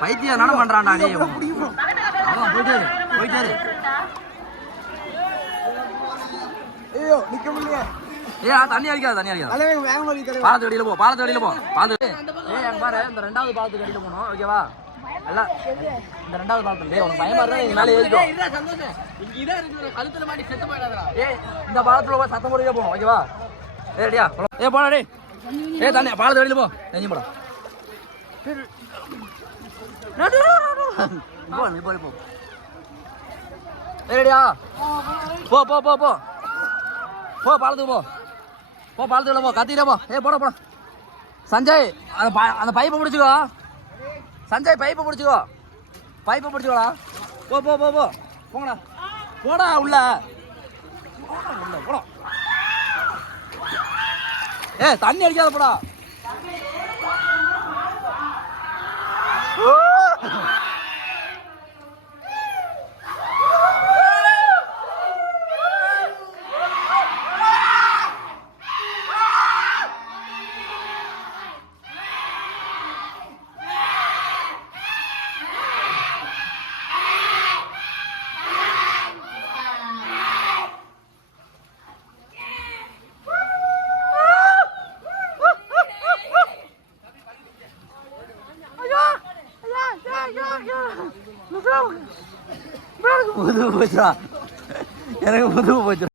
பைத்தியம் என்ன பண்றான்டா டேய் அவன் போயிட்டு இரு, போயிட்டு இரு. ஐயோ நிக்க முடியல. ஏய் ஆ, தண்ணி அடிக்காத தண்ணி அடிக்காத. பாலத்து அடியில போ பாலத்து அடியில போ பாலத்து ஏய் அங்க பாரு இந்த ரெண்டாவது பாலத்துக்கு அடியில போணும் ஓகேவா எல்லாம் இந்த ரெண்டாவது உனக்கு பயமா இருந்தா நீ மேலே ஏறிக்கோ. ஏய் இந்த பாலத்துல போய் சத்தம் போடுறே போணும் ஓகேவா ஏய் ரெடியா? போடா டேய். ஏய் தண்ணி பாலத்து அடியில போ. நெஞ்சு போடா. போ நீ போய் போ. ரெடியா? போ போ போ போ. போ பாலத்துக்கு போ. போ பாலத்துக்குள்ள போ. கத்திட்டே போ. ஏய் போடா போடா. சஞ்சய் அந்த அந்த பைப்பை பிடிச்சிக்கோ. சஞ்சய் பைப்பை பிடிச்சிக்கோ. பைப்பை பிடிச்சிக்கோடா. போ போ போ போ. போங்கடா. போடா உள்ள. போடா உள்ள. போடா. ஏ தண்ணி அடிக்காதப்படா. போடா முதுகு போச்சுடா எனக்கு முதுகு போச்சு